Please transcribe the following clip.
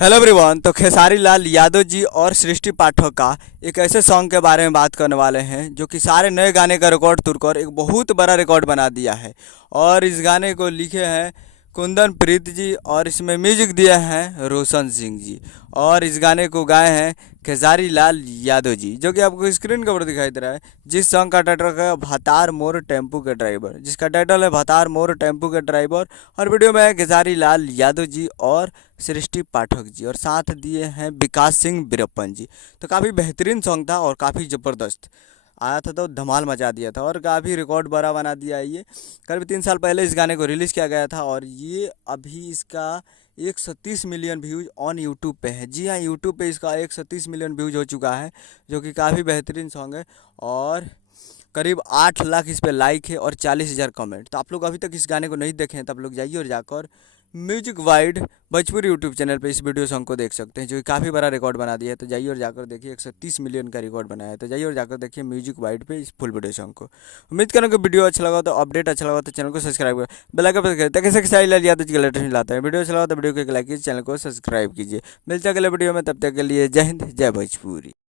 Hello everyone. तो खेसारी लाल यादव जी और सृष्टि पाठक का एक ऐसे सॉन्ग के बारे में बात करने वाले हैं जो कि सारे नए गाने का रिकॉर्ड तोड़कर एक बहुत बड़ा रिकॉर्ड बना दिया है। और इस गाने को लिखे हैं कुंदन प्रीत जी और इसमें म्यूजिक दिया है रोशन सिंह जी। और इस गाने को गाए हैं खेसारी लाल यादव जी, जो कि आपको स्क्रीन के ऊपर दिखाई दे रहा है। जिस सॉन्ग का टाइटल है भतार मोर टेम्पू के ड्राइवर, जिसका टाइटल है भतार मोर टेम्पू के ड्राइवर। और वीडियो में है खेसारी लाल यादव जी और सृष्टि पाठक जी, और साथ दिए हैं विकास सिंह बिरप्पन जी। तो काफ़ी बेहतरीन सॉन्ग था और काफ़ी ज़बरदस्त आया था, तो धमाल मचा दिया था और काफ़ी रिकॉर्ड बड़ा बना दिया है। ये करीब 3 साल पहले इस गाने को रिलीज़ किया गया था और ये अभी इसका 130 मिलियन व्यूज़ ऑन यूट्यूब पे है। जी हाँ, यूट्यूब पे इसका 130 मिलियन व्यूज़ हो चुका है, जो कि काफ़ी बेहतरीन सॉन्ग है। और करीब 8 लाख इस पे लाइक है और 40,000 कमेंट। तो आप लोग अभी तक इस गाने को नहीं देखे हैं तो आप लोग जाइए और जाकर music wide Bhojpuri YouTube channel पे इस वीडियो सॉन्ग को देख सकते हैं, जो कि काफ़ी बड़ा रिकॉर्ड बना दिया है। तो जाइए और जाकर देखिए, 130 मिलियन का रिकॉर्ड बनाया है। तो जाइए और जाकर देखिए म्यूजिक वाइड पे इस फुल वीडियो सॉन्ग को। उम्मीद करूँ कि वीडियो अच्छा लगा तो अपडेट अच्छा लगा तो चैनल को सब्सक्राइब करें, बेल आइकन प्रेस करें ताकि खेसारी लाल यादव जी का लेटेस्ट मिलाता है। वीडियो अच्छा लगा तो वीडियो को एक लाइक कीजिए, चैनल को सब्सक्राइब कीजिए। मिलते हैं अगले वीडियो में, तब तक के लिए जय हिंद जय भोजपुरी।